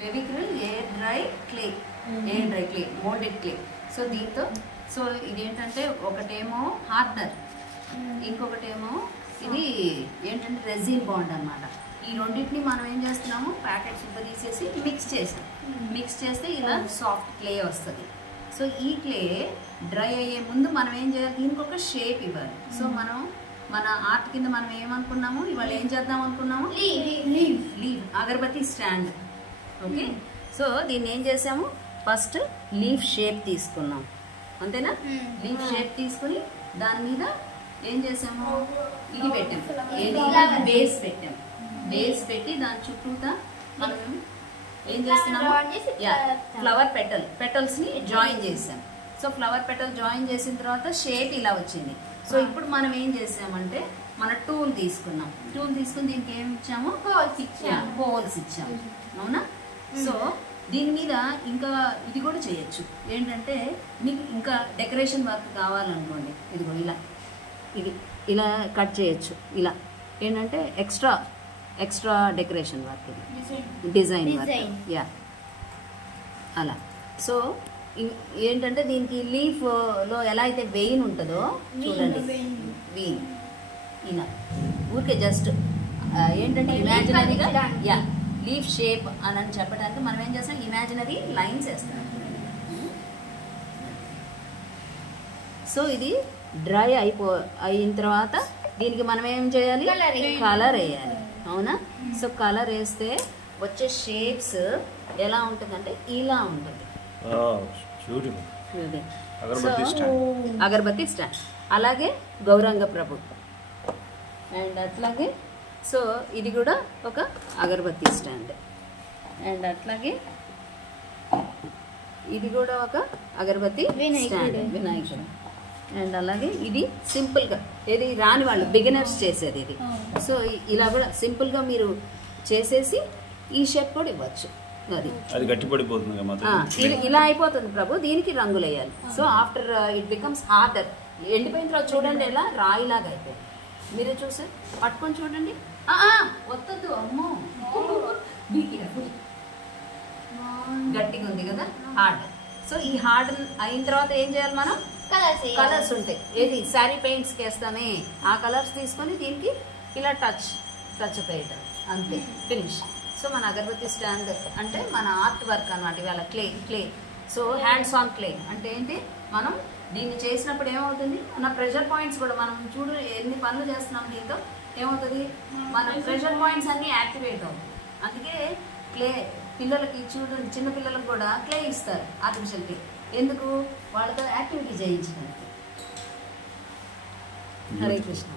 Fevicryl air dry clay moulded clay. So దీంతో so ఇదేంటంటే ఒకటేమో హార్డనర్, ఇంకొకటేమో ఇది ఏంటంటే రెజిన్ బాండ్ అన్నమాట. ఈ రెండింటిని మనం ఏం చేస్తున్నాము, ప్యాకెట్స్ తీసేసి మిక్స్ చేస్తే ఇలా సాఫ్ట్ క్లే వస్తుంది. సో ఈ క్లే డ్రై అయ్యే ముందు మనం ఏం చేయాలి, దీనికి ఒక షేప్ ఇవ్వాలి. సో మనం మన ఆర్ట్ కింద మనం ఏమనుకున్నాము, ఇవాళ ఏం చేద్దాం అనుకున్నాము, లీవ్ అగరబత్తి స్టాండ్. ఓకే, సో దీన్ని ఏం చేసాము, ఫస్ట్ లీఫ్ షేప్ తీసుకున్నాం, అంతేనా. లీఫ్ షేప్ తీసుకుని దాని మీద ఏం చేసాము, ఇది పెట్టాం, బేస్ పెట్టి దాని చుట్టూతా మనం ఏం చేస్తున్నాము, ఫ్లవర్ పెటల్స్ ని జాయిన్ చేసాం. సో ఫ్లవర్ పెటల్ జాయిన్ చేసిన తర్వాత షేప్ ఇలా వచ్చింది. సో ఇప్పుడు మనం ఏం చేసామంటే మన టూల్ తీసుకుని దీనికి ఏమి ఇచ్చాము, హోల్స్ ఇచ్చాము, అవునా. సో దీని మీద ఇంకా ఇది కూడా చేయొచ్చు, ఏంటంటే మీకు ఇంకా డెకరేషన్ వర్క్ కావాలనుకోండి, ఇదిగో ఇలా కట్ చేయొచ్చు. ఇలా ఏంటంటే extra decoration work, design work, yeah అలా. సో ఏంటంటే దీనికి లీఫ్లో ఎలా అయితే వెయిన్ ఉంటుందో చూడండి, వెయిన్ ఇలా ఊరికే జస్ట్ ఏంటంటే ఇమాజినరీగా లీఫ్ షేప్ అని చెప్పడానికి మనం ఏం చేస్తాం, ఇమాజినరీ లైన్స్ వేస్తాం. సో ఇది డ్రై అయిన తర్వాత దీనికి మనం ఏం చేయాలి, కలర్ వేయాలి, అవునా. సో కలర్ వేస్తే వచ్చే షేప్స్ ఎలా ఉంటుందంటే ఇలా ఉంటుంది, అగరబత్తి స్టాండ్. అలాగే గౌరంగ ప్రభు అండ్ అట్లాగే సో ఇది కూడా ఒక అగరబత్తి స్టాండ్. అండ్ అట్లాగే ఇది కూడా ఒక అగరబత్తి స్టాండ్, వినాయకుడు. అండ్ అలాగే ఇది సింపుల్గా, ఏది రాని వాళ్ళు బిగినర్స్ చేసేది ఇది. సో ఇలా కూడా సింపుల్గా మీరు చేసేసి ఈ షేప్ కూడా ఇవ్వచ్చు. అది గట్టిపడిపోతుంది, ఇలా అయిపోతుంది ప్రభు. దీనికి రంగులు వేయాలి. So after it becomes harder, ఎండిపోయిన తర్వాత చూడండి ఎలా రాయిలాగా అయిపోయింది. మీరే చూసి పట్టుకొని చూడండి, వద్దొద్దు, అమ్మో గట్టిగా ఉంది కదా, హార్డ్. సో ఈ హార్డ్ అయిన తర్వాత ఏం చేయాలి, మనం కలర్స్ ఉంటాయి, ఏది శారీ పెయింట్స్ వేస్తామే ఆ కలర్స్ తీసుకొని దీనికి ఇలా టచ్ వేయటం, అంతే, ఫినిష్. సో మన అగరబత్తి స్టాండ్ అంటే మన ఆర్ట్ వర్క్ అన్నమాట. ఇవాళ clay so hands on clay అంటే ఏంటి, మనం దీన్ని చేసినప్పుడు ఏమవుతుంది, మన ప్రెషర్ పాయింట్స్ కూడా మనం చూడు ఎన్ని పనులు చేస్తున్నాం దీంతో, ఏమవుతుంది మన ప్రెషర్ పాయింట్స్ అన్నీ యాక్టివేట్ అవుతాయి. అందుకే క్లే పిల్లలకి చూడండి, చిన్న పిల్లలకు కూడా క్లే ఇస్తారు, ఆర్టిఫిషియల్ క్లే. ఎందుకు, వాళ్ళతో యాక్టివిటీ చేయించడానికి. హరే కృష్ణ.